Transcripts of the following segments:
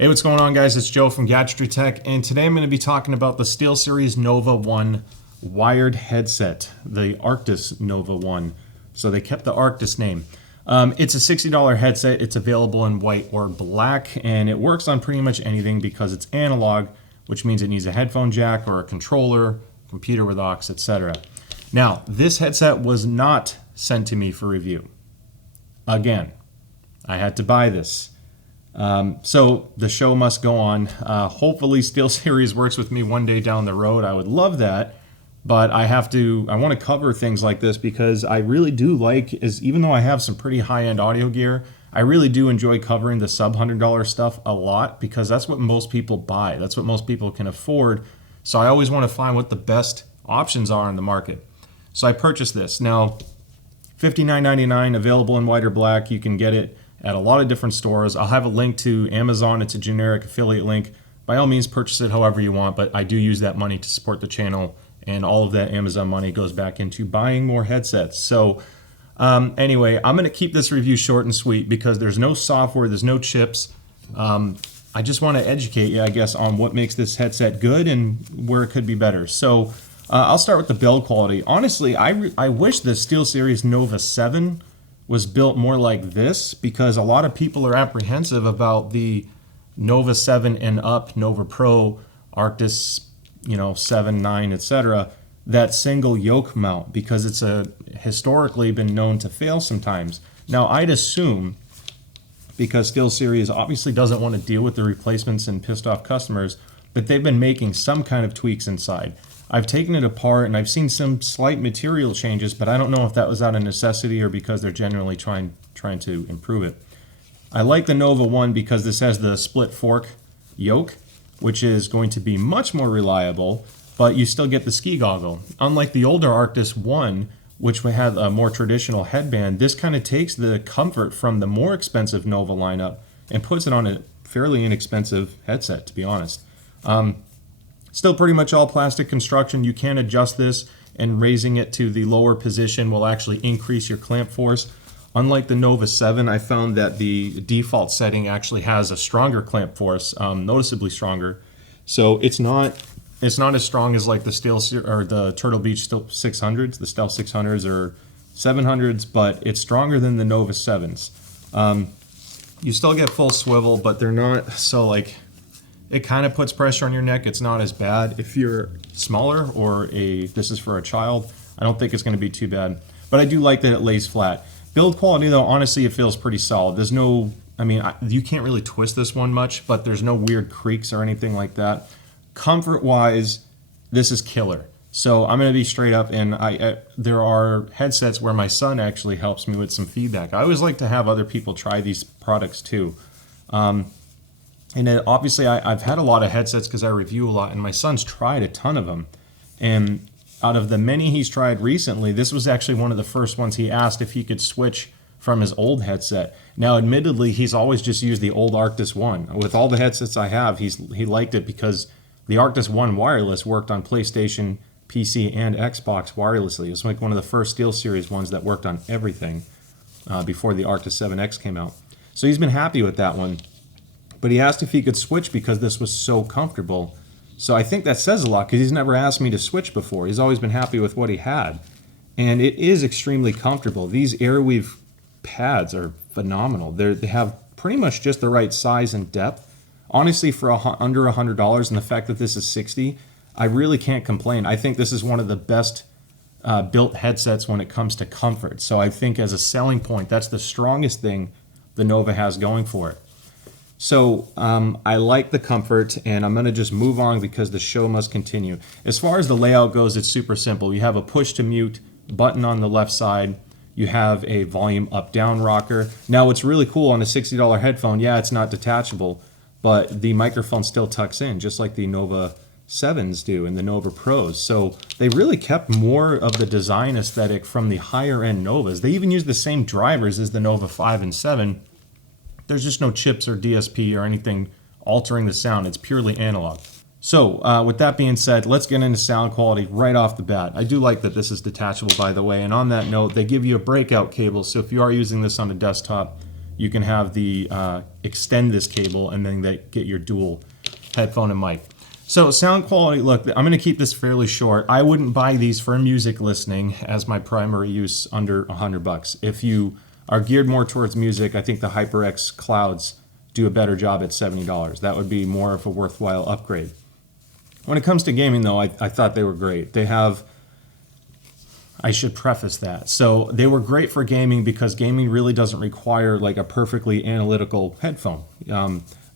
Hey, what's going on, guys? It's Joe from Gadgetry Tech, and today I'm going to be talking about the SteelSeries Nova 1 wired headset, the Arctis Nova 1. So they kept the Arctis name. It's a $60 headset. It's available in white or black, and it works on pretty much anything because it's analog, which means it needs a headphone jack or a controller, computer with aux, etc. Now, this headset was not sent to me for review. Again, I had to buy this. So the show must go on. Hopefully SteelSeries works with me one day down the road. I would love that, but I want to cover things like this because I really do even though I have some pretty high-end audio gear, I really do enjoy covering the sub $100 stuff a lot because that's what most people buy. That's what most people can afford. So I always want to find what the best options are in the market. So I purchased this. Now, $59.99, available in white or black. You can get it at a lot of different stores. I'll have a link to Amazon. It's a generic affiliate link. By all means, purchase it however you want, but I do use that money to support the channel, and all of that Amazon money goes back into buying more headsets. So anyway, I'm going to keep this review short and sweet because there's no software, there's no chips. I just want to educate you, I guess, on what makes this headset good and where it could be better. So I'll start with the build quality. Honestly, I wish the SteelSeries Nova 7 was built more like this because a lot of people are apprehensive about the Nova 7 and up, Nova Pro, Arctis, 7, 9, etc. That single yoke mount because it's historically been known to fail sometimes. Now I'd assume, because SteelSeries obviously doesn't want to deal with the replacements and pissed off customers, that they've been making some kind of tweaks inside. I've taken it apart and I've seen some slight material changes, but I don't know if that was out of necessity or because they're generally trying to improve it. I like the Nova 1 because this has the split fork yoke, which is going to be much more reliable, but you still get the ski goggle. Unlike the older Arctis 1, which had a more traditional headband, this kind of takes the comfort from the more expensive Nova lineup and puts it on a fairly inexpensive headset, to be honest. Still pretty much all plastic construction. You can adjust this, and raising it to the lower position will actually increase your clamp force. Unlike the Nova 7, I found that the default setting actually has a stronger clamp force, noticeably stronger. So it's not as strong as like the SteelSeries or the Turtle Beach 600s, the Stealth 600s or 700s, but it's stronger than the Nova 7s. You still get full swivel, but they're not so it kind of puts pressure on your neck. It's not as bad. If you're smaller or this is for a child, I don't think it's going to be too bad. But I do like that it lays flat. Build quality, though, honestly, it feels pretty solid. There's no, you can't really twist this one much, but there's no weird creaks or anything like that. Comfort-wise, this is killer. So I'm going to be straight up, and there are headsets where my son actually helps me with some feedback. I always like to have other people try these products too. And then obviously I've had a lot of headsets because I review a lot, and my son's tried a ton of them. And out of the many he's tried recently, this was actually one of the first ones he asked if he could switch from his old headset. Now, admittedly, he's always just used the old Arctis 1. With all the headsets I have, he liked it because the Arctis 1 wireless worked on PlayStation, PC, and Xbox wirelessly. It was like one of the first SteelSeries ones that worked on everything before the Arctis 7X came out. So he's been happy with that one. But he asked if he could switch because this was so comfortable. So I think that says a lot because he's never asked me to switch before. He's always been happy with what he had. And it is extremely comfortable. These Airweave pads are phenomenal. They have pretty much just the right size and depth. Honestly, for under $100 and the fact that this is $60, I really can't complain. I think this is one of the best built headsets when it comes to comfort. So I think as a selling point, that's the strongest thing the Nova has going for it. So I like the comfort, and I'm going to just move on because the show must continue. As far as the layout goes, it's super simple. You have a push-to-mute button on the left side. You have a volume up-down rocker. Now, what's really cool on a $60 headphone, yeah, it's not detachable, but the microphone still tucks in, just like the Nova 7s do and the Nova Pros. So they really kept more of the design aesthetic from the higher-end Novas. They even use the same drivers as the Nova 5 and 7. There's just no chips or DSP or anything altering the sound. It's purely analog. So with that being said, let's get into sound quality right off the bat. I do like that this is detachable, by the way. And on that note, they give you a breakout cable. So if you are using this on a desktop, you can have the extend this cable and then get your dual headphone and mic. So sound quality, look, I'm going to keep this fairly short. I wouldn't buy these for music listening as my primary use under $100. If you are geared more towards music, I think the HyperX Clouds do a better job at $70. That would be more of a worthwhile upgrade. When it comes to gaming, though, I thought they were great. They have, I should preface that. So they were great for gaming because gaming really doesn't require like a perfectly analytical headphone.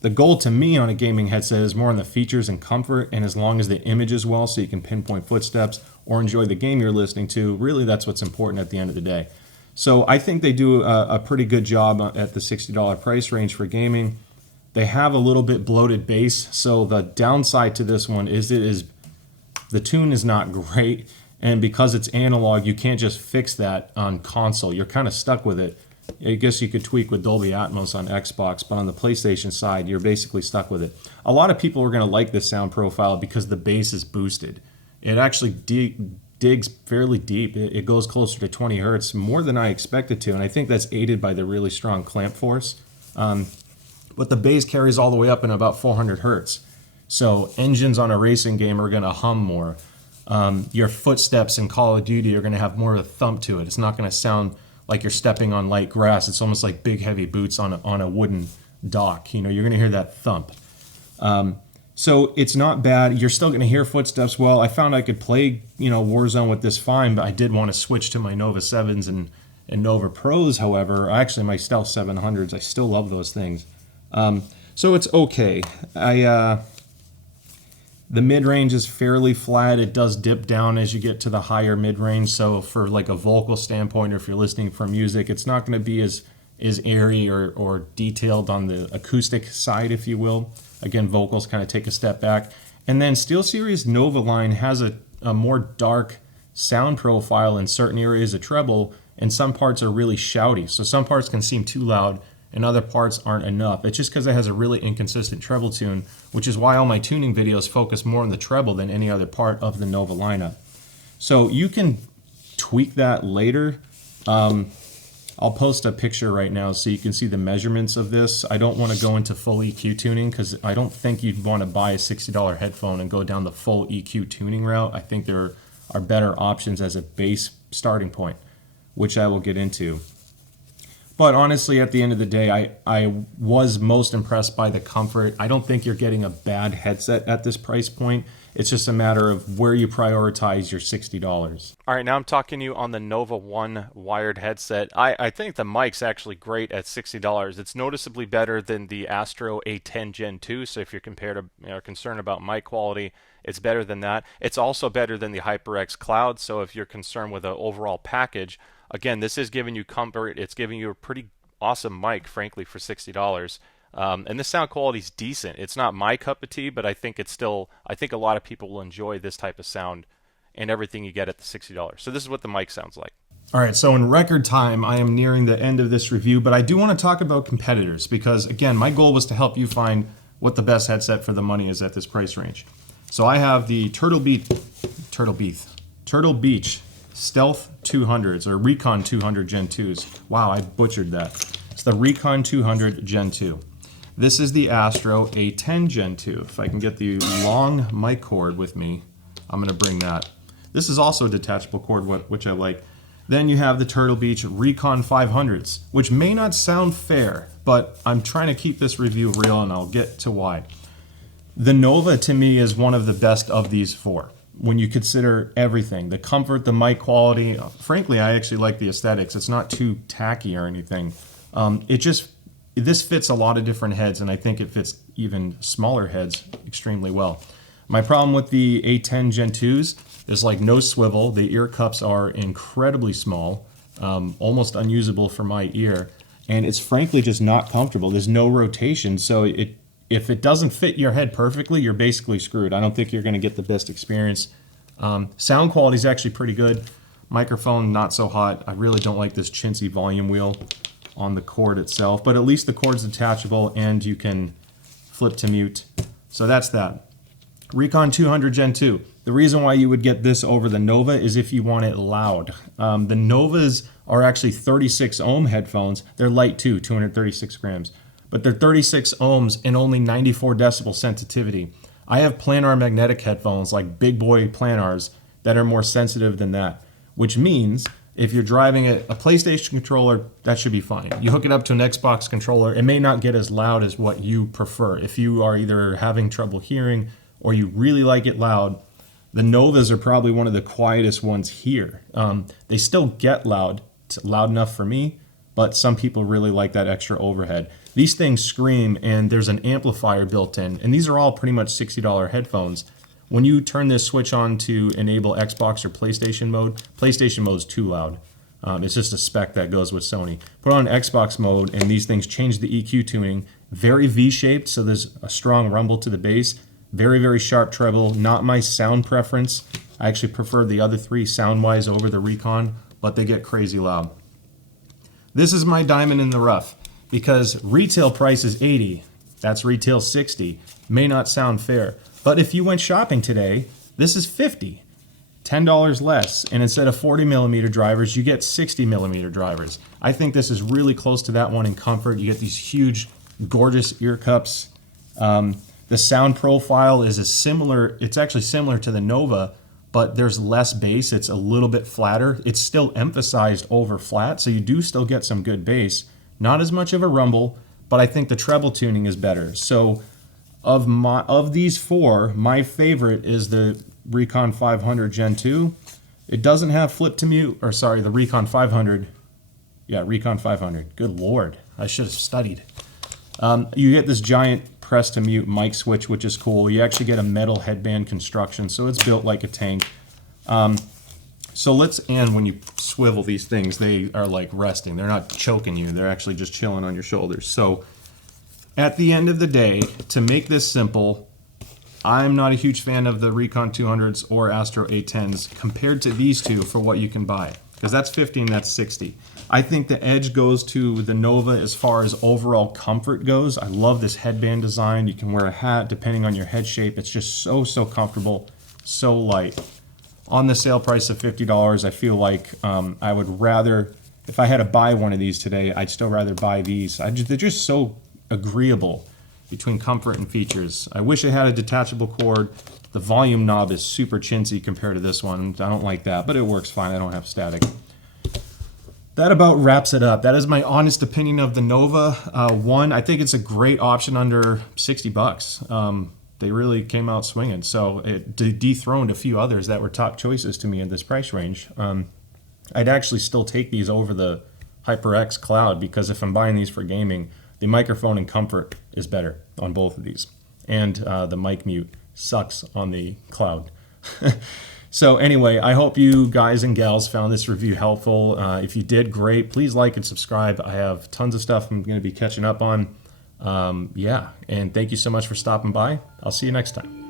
The goal to me on a gaming headset is more on the features and comfort, and as long as the image is well so you can pinpoint footsteps or enjoy the game you're listening to, really that's what's important at the end of the day. So I think they do a pretty good job at the $60 price range for gaming. They have a little bit bloated bass, so the downside to this one is the tune is not great, and because it's analog, you can't just fix that on console. You're kind of stuck with it. I guess you could tweak with Dolby Atmos on Xbox, but on the PlayStation side, you're basically stuck with it. A lot of people are going to like this sound profile because the bass is boosted. It actually digs fairly deep. It goes closer to 20 hertz, more than I expected to, and I think that's aided by the really strong clamp force. But the bass carries all the way up in about 400 hertz. So engines on a racing game are going to hum more. Your footsteps in Call of Duty are going to have more of a thump to it. It's not going to sound like you're stepping on light grass. It's almost like big heavy boots on a wooden dock. You're going to hear that thump. So it's not bad. You're still going to hear footsteps well. I found I could play Warzone with this fine, but I did want to switch to my Nova 7s and Nova Pros. However, actually my Stealth 700s, I still love those things. So it's okay. The mid-range is fairly flat. It does dip down as you get to the higher mid-range. So for like a vocal standpoint, or if you're listening for music, it's not going to be as airy or detailed on the acoustic side, if you will. Again, vocals kind of take a step back. And then SteelSeries Nova line has a more dark sound profile in certain areas of treble, and some parts are really shouty. So some parts can seem too loud, and other parts aren't enough. It's just because it has a really inconsistent treble tune, which is why all my tuning videos focus more on the treble than any other part of the Nova lineup. So you can tweak that later. I'll post a picture right now so you can see the measurements of this. I don't want to go into full EQ tuning because I don't think you'd want to buy a $60 headphone and go down the full EQ tuning route. I think there are better options as a base starting point, which I will get into. But honestly, at the end of the day, I was most impressed by the comfort. I don't think you're getting a bad headset at this price point. It's just a matter of where you prioritize your $60. All right, now I'm talking to you on the Nova 1 wired headset. I think the mic's actually great at $60. It's noticeably better than the Astro A10 Gen 2, so if you're concerned about mic quality, it's better than that. It's also better than the HyperX Cloud, so if you're concerned with the overall package, again, this is giving you comfort. It's giving you a pretty awesome mic, frankly, for $60. And the sound quality is decent. It's not my cup of tea, but I think I think a lot of people will enjoy this type of sound and everything you get at the $60. So this is what the mic sounds like. All right, so in record time, I am nearing the end of this review, but I do want to talk about competitors because, again, my goal was to help you find what the best headset for the money is at this price range. So I have the Turtle Beach Stealth 200s, or Recon 200 Gen 2s. Wow, I butchered that. It's the Recon 200 Gen 2. This is the Astro A10 Gen 2. If I can get the long mic cord with me, I'm going to bring that. This is also a detachable cord, which I like. Then you have the Turtle Beach Recon 500s, which may not sound fair, but I'm trying to keep this review real, and I'll get to why. The Nova, to me, is one of the best of these four. When you consider everything, the comfort, the mic quality, frankly, I actually like the aesthetics. It's not too tacky or anything. This fits a lot of different heads, and I think it fits even smaller heads extremely well. My problem with the A10 Gen 2s is like no swivel. The ear cups are incredibly small, almost unusable for my ear, and it's frankly just not comfortable. There's no rotation, so if it doesn't fit your head perfectly, you're basically screwed. I don't think you're going to get the best experience. Sound quality is actually pretty good. Microphone, not so hot. I really don't like this chintzy volume wheel on the cord itself, but at least the cord's detachable and you can flip to mute. So that's that. Recon 200 Gen 2. The reason why you would get this over the Nova is if you want it loud. The Novas are actually 36 ohm headphones. They're light too, 236 grams. But they're 36 ohms and only 94 decibel sensitivity. I have planar magnetic headphones, like big boy planars, that are more sensitive than that. Which means if you're driving a PlayStation controller, that should be fine. You hook it up to an Xbox controller, it may not get as loud as what you prefer. If you are either having trouble hearing or you really like it loud, the Novas are probably one of the quietest ones here. They still get loud. It's loud enough for me, but some people really like that extra overhead. These things scream, and there's an amplifier built in, and these are all pretty much $60 headphones. When you turn this switch on to enable Xbox or PlayStation mode is too loud. It's just a spec that goes with Sony. Put on Xbox mode, and these things change the EQ tuning. Very V-shaped, so there's a strong rumble to the bass. Very, very sharp treble. Not my sound preference. I actually prefer the other three sound-wise over the Recon, but they get crazy loud. This is my diamond in the rough, because retail price is $80. That's retail $60. May not sound fair. But if you went shopping today, this is $50. $10 less, and instead of 40mm drivers, you get 60mm drivers. I think this is really close to that one in comfort. You get these huge, gorgeous ear cups. The sound profile is it's actually similar to the Nova, but there's less bass. It's a little bit flatter. It's still emphasized over flat, so you do still get some good bass. Not as much of a rumble, but I think the treble tuning is better. So of these four, my favorite is the Recon 500 Gen 2. It doesn't have flip to mute, or sorry, the Recon 500. Yeah, Recon 500. Good Lord, I should have studied. You get this giant press to mute mic switch, which is cool. You actually get a metal headband construction, so it's built like a tank. And when you swivel these things, they are like resting. They're not choking you. They're actually just chilling on your shoulders. So at the end of the day, to make this simple, I'm not a huge fan of the Recon 200s or Astro A10s compared to these two for what you can buy, because that's 50 and that's 60. I think the edge goes to the Nova as far as overall comfort goes. I love this headband design. You can wear a hat depending on your head shape. It's just so comfortable, so light. On the sale price of $50, I feel like I would rather, if I had to buy one of these today, I'd still rather buy these. They're just so agreeable between comfort and features. I wish it had a detachable cord. The volume knob is super chintzy compared to this one. I don't like that, but it works fine. I don't have static. That about wraps it up. That is my honest opinion of the Nova 1. I think it's a great option under $60. They really came out swinging. So it dethroned a few others that were top choices to me in this price range. I'd actually still take these over the HyperX Cloud, because if I'm buying these for gaming, the microphone and comfort is better on both of these. And the mic mute sucks on the Cloud. So anyway, I hope you guys and gals found this review helpful. If you did, great. Please like and subscribe. I have tons of stuff I'm going to be catching up on. Yeah, and thank you so much for stopping by. I'll see you next time.